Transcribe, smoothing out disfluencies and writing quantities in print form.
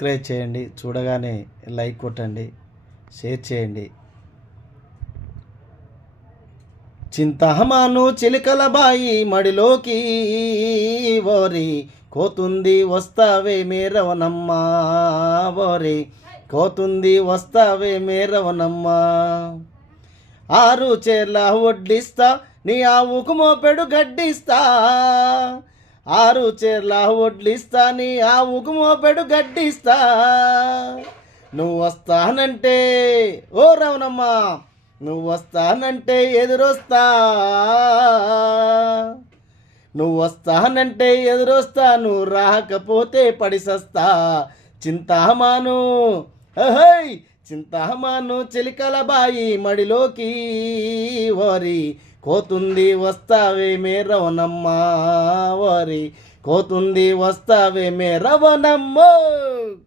Subscribe చేయండి, చూడగానే like కొట్టండి, షేర్ చేయండి. చింతహమాను చిలుకల బాయి మడిలోకి ఓరి కోతుంది వస్తావే మేరవనమ్మా, ఓరి కోతుంది వస్తావే మేరవనమ్మా. 6 చేర్ల వడ్డిస్తా నీ ఆవుకు మోపెడు గడ్డిస్తా, 6 చేర్ల వడ్లిస్తా నీ ఆవుకు మోపెడు గడ్డిస్తా. నువ్వు వస్తానంటే ఓ రవణమ్మా, నువ్వు వస్తానంటే ఎదురొస్తా, నువ్వు వస్తానంటే ఎదురొస్తా, నువ్వు రాకపోతే పడిసస్తా. చింతామాను అహై చింతామాను చిలికల బాయి మడిలోకి ఓరి కోతుంది వస్తావే మేరవనమ్మా, ఓరి కోతుంది వస్తావే మేరవనమ్మో.